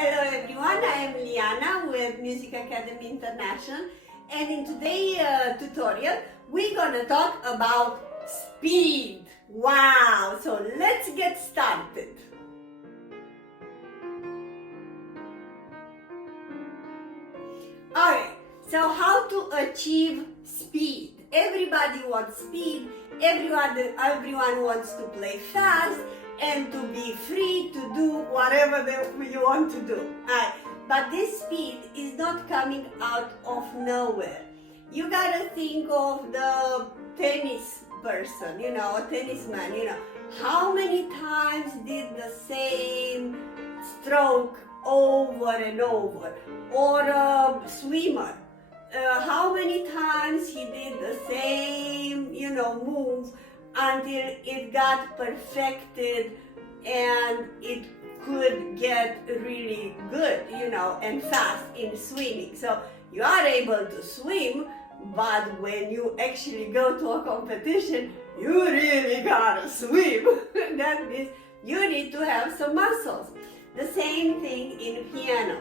Hello everyone, I am Liana with Music Academy International, and in today's tutorial we're gonna talk about speed. Wow, so let's get started. Alright, so how to achieve speed? Everybody wants speed, everyone wants to play fast and to be free to do whatever you want to do. But this speed is not coming out of nowhere. You gotta think of the tennis person, a tennisman, how many times did the same stroke over and over? Or a swimmer, how many times he did the same, move until it got perfected and it could get really good, and fast in swimming. So you are able to swim, but when you actually go to a competition, you really gotta swim. That means you need to have some muscles. The same thing in piano,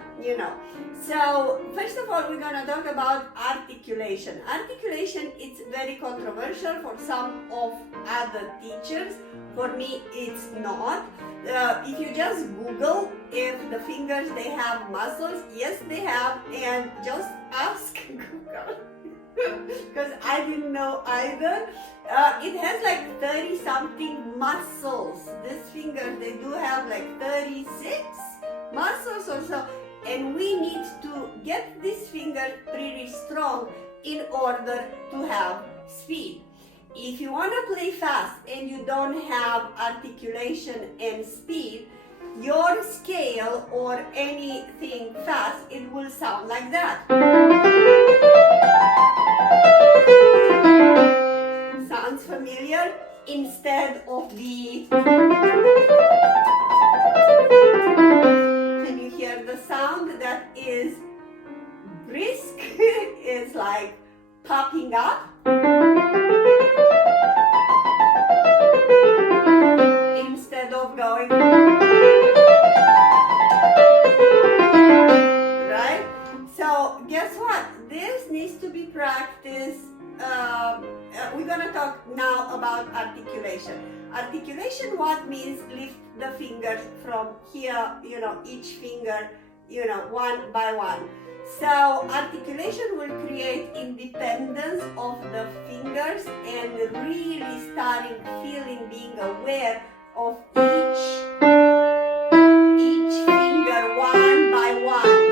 So first of all, we're gonna talk about articulation. Articulation is very controversial for some of other teachers. For me, it's not. If you just Google if the fingers, they have muscles, yes they have, and just ask Google. Because I didn't know either. It has like 30 something muscles. These fingers, they do have like 36 muscles or so, and we need to get this finger pretty strong in order to have speed. If you want to play fast and you don't have articulation and speed, your scale or anything fast, it will sound like that. Sounds familiar? Instead of the... Can you hear the sound that is brisk? It's like popping up. Instead of going... Right? So guess what? This needs to be practiced. We're going to talk now about articulation. Articulation, what means lift the fingers from here, each finger, one by one. So articulation will create independence of the fingers and really starting feeling, being aware of each finger one by one.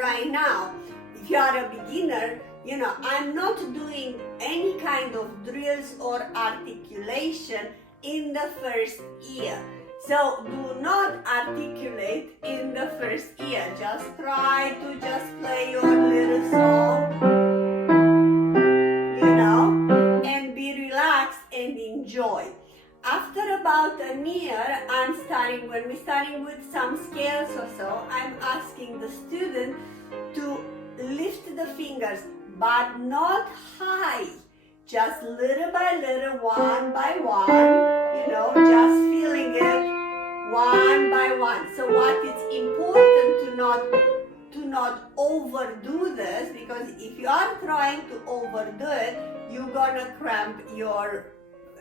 Right now, if you are a beginner, I'm not doing any kind of drills or articulation in the first year. So do not articulate in the first year. Just try to just play your little song, and be relaxed and enjoy. After about a year, when we're starting with some scales or so, I'm asking the student to lift the fingers, but not high, just little by little, one by one, just feeling it one by one. So what is important to not overdo this, because if you are trying to overdo it, you're gonna cramp your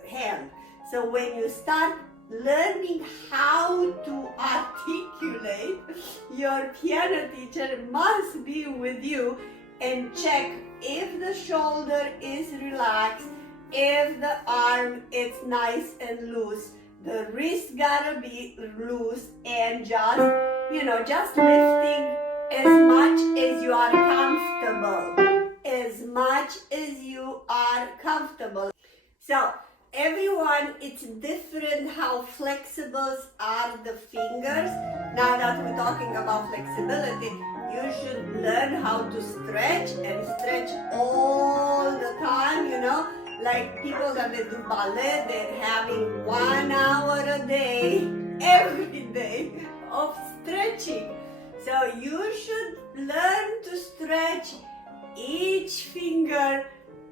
hand. So when you start learning how to articulate, your piano teacher must be with you and check if the shoulder is relaxed, if the arm is nice and loose, the wrist gotta be loose, and just lifting as much as you are comfortable. As much as you are comfortable. So everyone, it's different how flexible are the fingers. Now that we're talking about flexibility, you should learn how to stretch and stretch all the time, like people that they do ballet, they're having 1 hour a day, every day of stretching. So you should learn to stretch each finger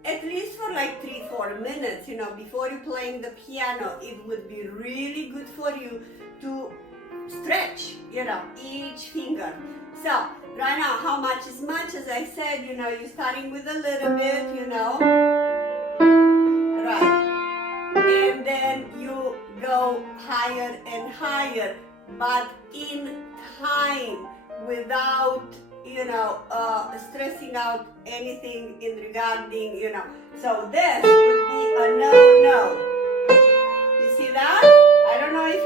at least for like 3-4 minutes, before you're playing the piano. It would be really good for you to each finger. So right now, how much is much? As I said, you're starting with a little bit, right? And then you go higher and higher, but in time, without, stressing out anything in regarding, So this would be a no. You see that? I don't know if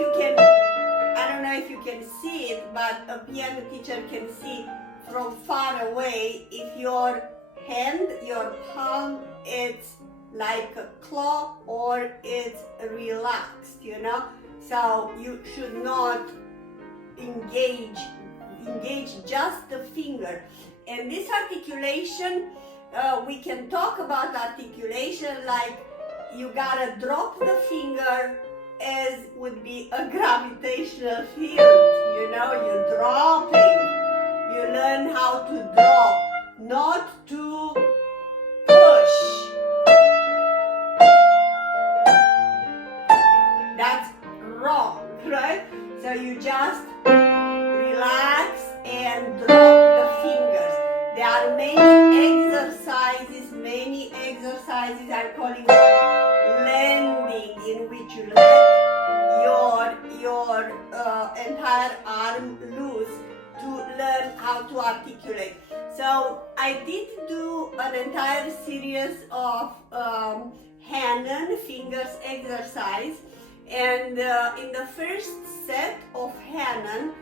you can see it, but a piano teacher can see from far away if your hand, your palm, it's like a claw or it's relaxed, So you should not engage just the finger. And this articulation, we can talk about articulation like you gotta drop the finger as would be a gravitational field, you're dropping. You learn how to drop, not to push. That's wrong, right? So you just relax and drop the fingers. There are many exercises, I'm calling them landing, in which you let your entire arm loose to learn how to articulate. So I did do an entire series of HANON, fingers exercise, and in the first set of HANON,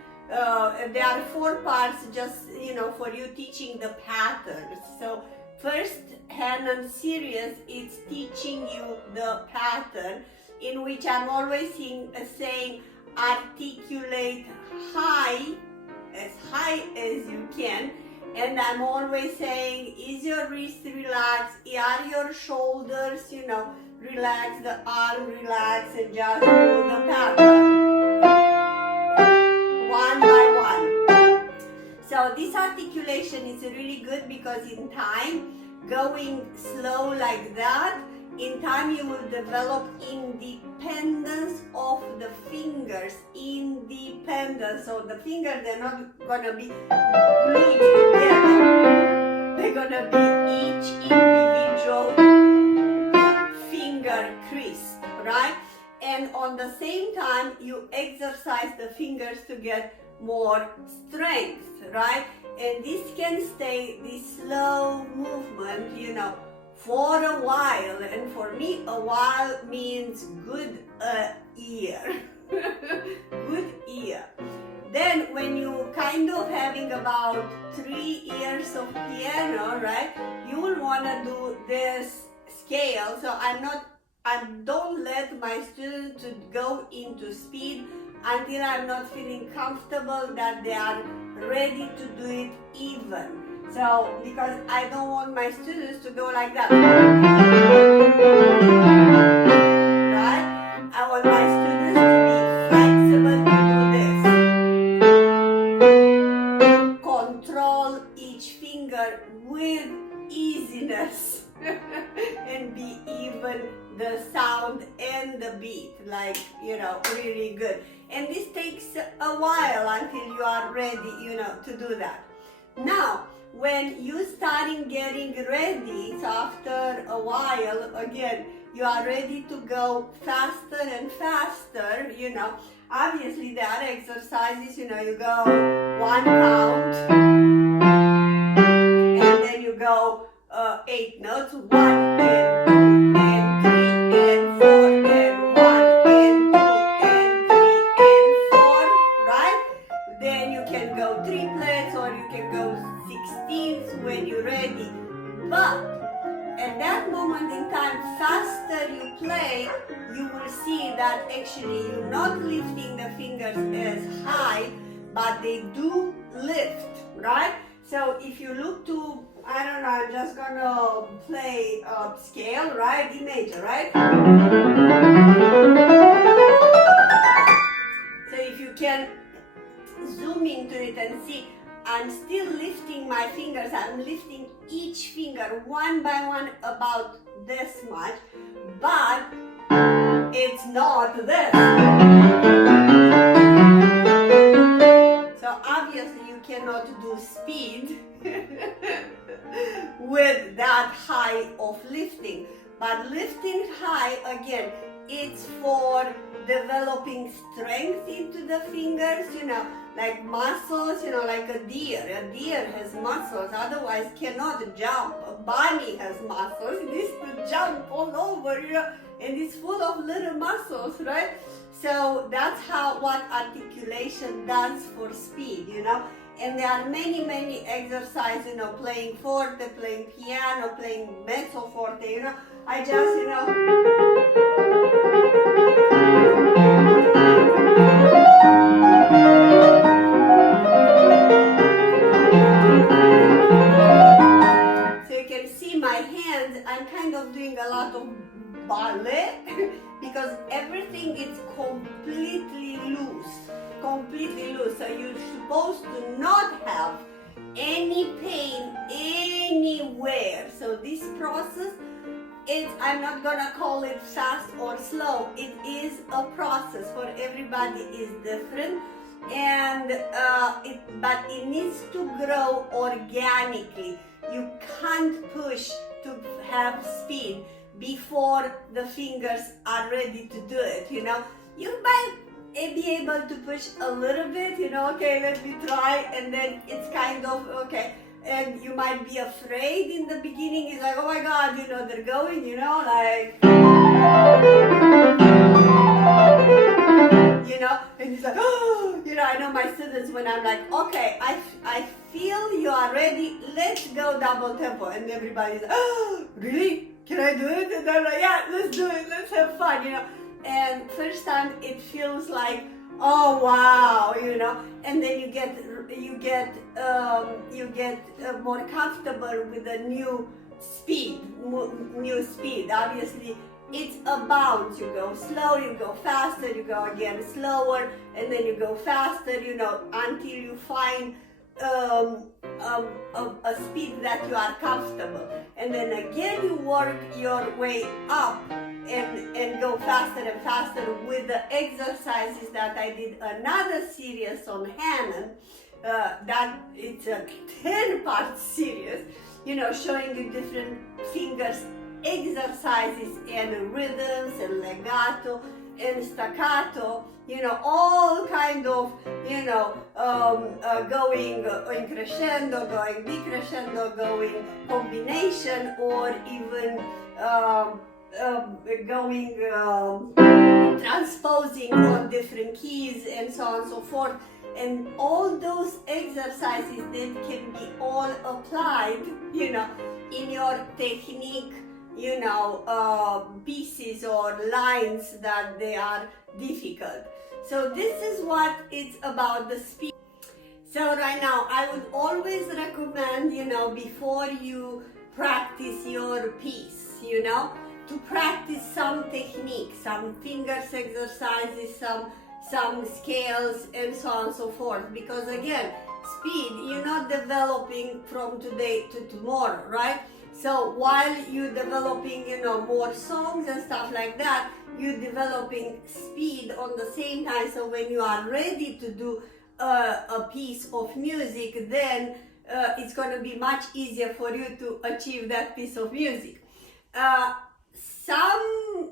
there are 4 parts, just for you teaching the patterns. So first HANON series is teaching you the pattern, in which I'm always saying articulate high as you can, and I'm always saying, is your wrist relaxed, are your shoulders relax, the arm relax, and just do the pattern one by one. So this articulation is really good because in time, going slow like that, in time you will develop independence of the fingers, independence. So the fingers, they're not gonna be glued together. They're gonna be each individual finger crisp, right? And on the same time, you exercise the fingers to get more strength, right? And this can stay, this slow movement, for a while. And for me, a while means good year. Good year. Then when you kind of having about 3 years of piano, right, you will want to do this scale. So I don't let my students to go into speed until I'm not feeling comfortable that they are ready to do it even. So, because I don't want my students to go like that. Right? I want my students to be flexible to do this. Control each finger with easiness and be even the sound and the beat, like, really good. And this takes a while until you are ready, to do that. Now, when you starting getting ready, so after a while, again, you are ready to go faster and faster, obviously there are exercises, you go 1 count, and then you go 8 notes, 1 and 2 and 3 and 4 and 1 and 2 and 3 and 4, right? Then you can go triplets or you can go 16ths when you're ready. But at that moment in time, faster you play, you will see that actually you're not lifting the fingers as high, but they do lift, right? So if you look to, I don't know, I'm just gonna play scale, right? D major, right? So if you can zoom into it and see, I'm still lifting my fingers. I'm lifting each finger one by one about this much, but it's not this. obviously you cannot do speed with that high of lifting. But lifting high, again, it's for developing strength into the fingers, you know, like muscles, you know, like a deer. A deer has muscles, otherwise cannot jump. A bunny has muscles, it needs to jump all over, you know, and it's full of little muscles, right? So that's what articulation does for speed, you know. And there are many exercises, you know, playing forte, playing piano, playing mezzo forte, you know. I just, you know, so you can see my hands, I'm kind of doing a lot of ballet because everything is completely loose. So you're supposed to not have any pain anywhere. So this process, I'm not gonna call it fast or slow. It is a process. For everybody is different, and but it needs to grow organically. You can't push to have speed before the fingers are ready to do it, you know. You might be able to push a little bit, you know, okay, let me try, and then it's kind of, okay, and you might be afraid in the beginning. It's like, oh my God, you know, they're going, you know, like, you know, and it's like, oh, you know, I know my students when I'm like, okay, I feel you are ready, let's go double tempo, and everybody's like, oh, really? Can I do it? And I'm like, yeah, let's do it, let's have fun, you know. And first time it feels like, oh wow, you know, and then you get more comfortable with the new speed. Obviously, it's a bounce. You go slow, you go faster, you go again slower, and then you go faster, you know, until you find a speed that you are comfortable, and then again you work your way up and go faster and faster with the exercises that I did another series on HANON. That it's a 10-part series, you know, showing you different fingers exercises and rhythms and legato and staccato, you know, all kind of, you know, going in crescendo, going decrescendo, going combination, or even going transposing on different keys and so on and so forth. And all those exercises then can be all applied, you know, in your technique, you know, pieces or lines that they are difficult. So this is what it's about, the speed. So right now I would always recommend, you know, before you practice your piece, you know, to practice some technique, some fingers exercises, some scales and so on and so forth, because again, speed, you're not developing from today to tomorrow, right? So while you're developing, you know, more songs and stuff like that, you're developing speed on the same time. So when you are ready to do a piece of music, then it's going to be much easier for you to achieve that piece of music. Some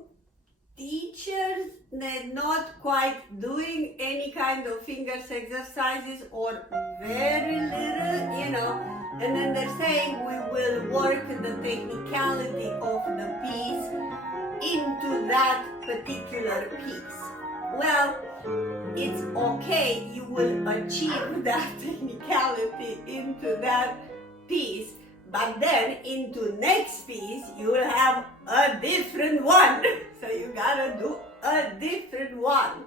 teachers, they're not quite doing any kind of fingers exercises or very little, you know, and then they're saying we will work the technicality of the piece into that particular piece. Well, it's okay, you will achieve that technicality into that piece, but then into next piece you will have a different one. So you gotta do a different one.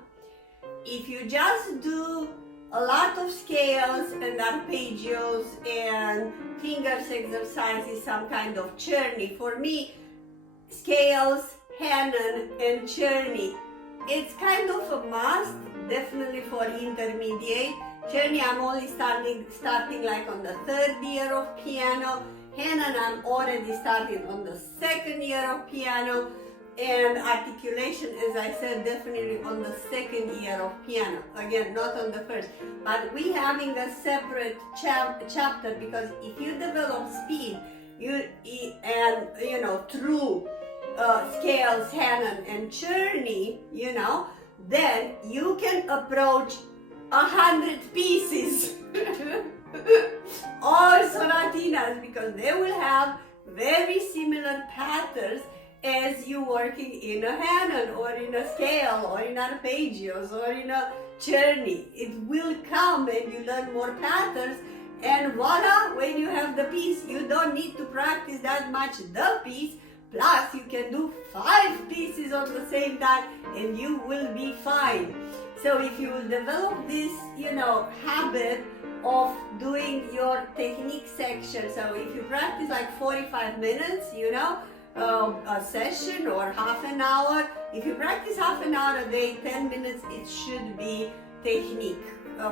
If you just do a lot of scales and arpeggios and fingers exercises, some kind of journey, for me, scales, HANON and journey, it's kind of a must, definitely for intermediate. Journey, I'm only starting like on the 3rd year of piano. HANON, I'm already starting on the 2nd year of piano. and articulation, as I said, definitely on the second year of piano. Again, not on the first. But we having a separate chapter, because if you develop speed, through scales, HANON, and journey, then you can approach 100 pieces or sonatinas, because they will have very similar patterns as you working in a HANON or in a scale or in arpeggios or in a journey. It will come and you learn more patterns, and voila, when you have the piece, you don't need to practice that much the piece. Plus, you can do 5 pieces at the same time and you will be fine. So if you will develop this, habit of doing your technique section, so if you practice like 45 minutes, a session or half an hour, if you practice half an hour a day, 10 minutes, it should be technique.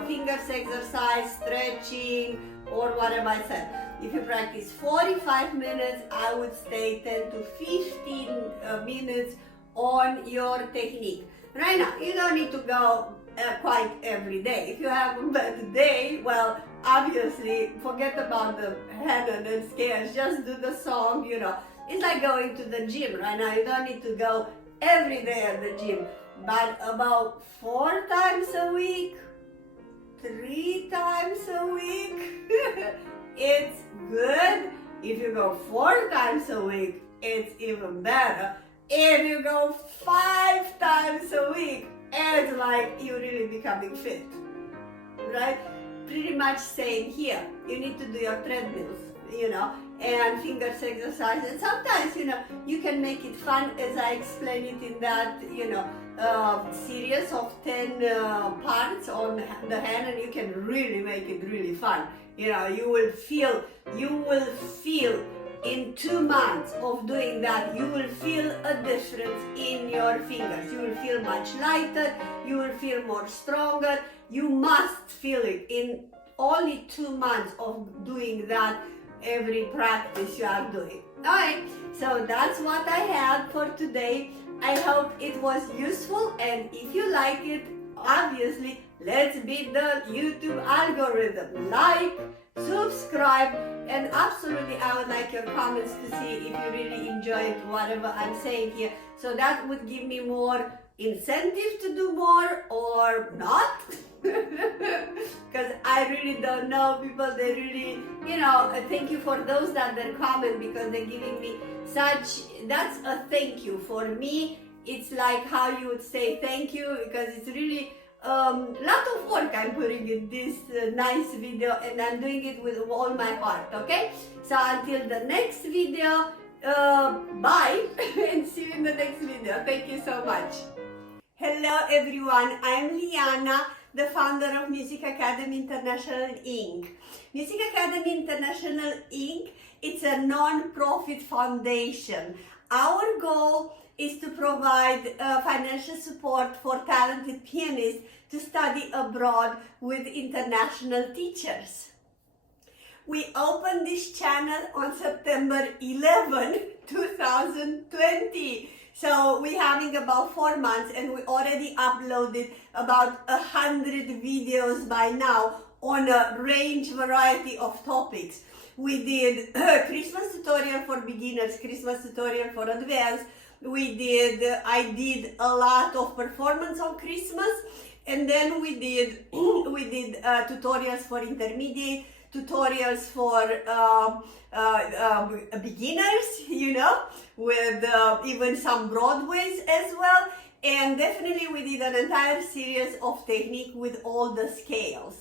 Fingers exercise, stretching, or whatever I said. If you practice 45 minutes, I would stay 10 to 15 minutes on your technique. Right now, you don't need to go quite every day. If you have a bad day, well, obviously, forget about the HANON and scales. Just do the song, It's like going to the gym. Right now, you don't need to go every day at the gym. But about 4 times a week, 3 times a week, it's good. If you go 4 times a week, it's even better. If you go 5 times a week, it's like you're really becoming fit, right? Pretty much same here. You need to do your treadmills, and fingers exercise. And sometimes, you can make it fun, as I explained it in that, series of 10 parts on the HANON. You can really make it really fun. You will feel in 2 months of doing that, you will feel a difference in your fingers. You will feel much lighter, you will feel more stronger. You must feel it in only 2 months of doing that every practice you are doing. Alright, so that's what I had for today. I hope it was useful, and if you like it, obviously, let's beat the YouTube algorithm. Like, subscribe, and absolutely I would like your comments to see if you really enjoyed whatever I'm saying here. So that would give me more incentive to do more, or not. Because I really don't know. People, they really, thank you for those that they comment, because they're giving me that's a thank you. For me, it's like how you would say thank you, because it's really lot of work I'm putting in this nice video, and I'm doing it with all my heart, okay? So until the next video, bye, and see you in the next video. Thank you so much. Hello everyone, I'm Liana, the founder of Music Academy International Inc. Music Academy International Inc. It's a non-profit foundation. Our goal is to provide financial support for talented pianists to study abroad with international teachers. We opened this channel on September 11, 2020. So we're having about 4 months, and we already uploaded about 100 videos by now on a range variety of topics. We did Christmas tutorial for beginners, Christmas tutorial for advanced. I did a lot of performance on Christmas, and then we did tutorials for intermediate, tutorials for beginners, with even some Broadways as well. And definitely we did an entire series of technique with all the scales.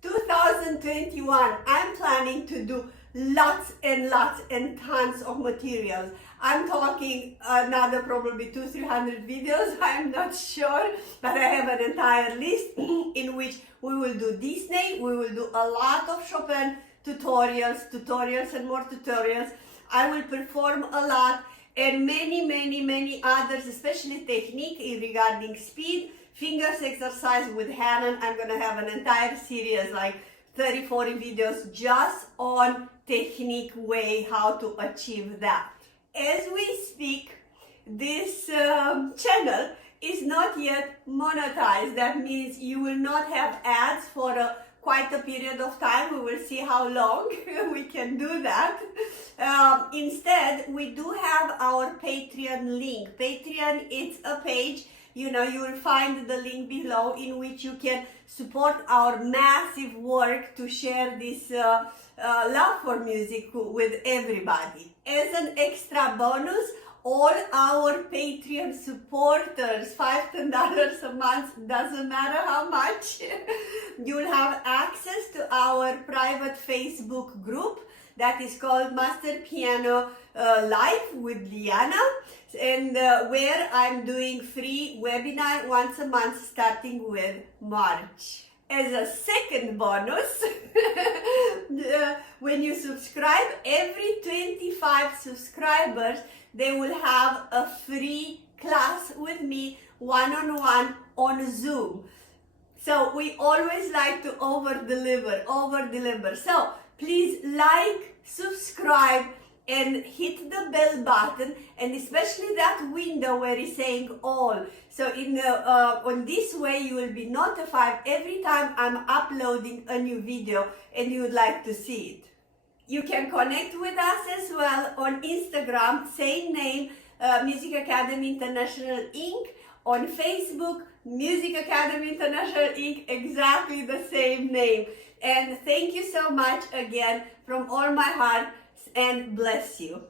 2021, I'm planning to do lots and lots and tons of materials. I'm talking another probably 200-300 videos, I'm not sure, but I have an entire list in which we will do Disney, we will do a lot of Chopin tutorials and more tutorials. I will perform a lot, and many others, especially technique regarding speed, fingers exercise with HANON. I'm gonna have an entire series, like 30-40 videos just on technique way, how to achieve that. As we speak, this channel is not yet monetized. That means you will not have ads for quite a period of time. We will see how long we can do that. Instead, we do have our Patreon link. Patreon, it's a page, you will find the link below in which you can support our massive work to share this love for music with everybody. As an extra bonus, all our Patreon supporters, $5 a month, doesn't matter how much, you'll have access to our private Facebook group that is called Master Piano Live with Liana, and where I'm doing free webinar once a month starting with March. As a second bonus, when you subscribe, every 25 subscribers, they will have a free class with me one-on-one on Zoom. So we always like to over-deliver. So please like, subscribe, and hit the bell button, and especially that window where it's saying all. So on this way you will be notified every time I'm uploading a new video and you would like to see it. You can connect with us as well on Instagram, same name, Music Academy International Inc. On Facebook, Music Academy International Inc., exactly the same name. And thank you so much again from all my heart, and bless you.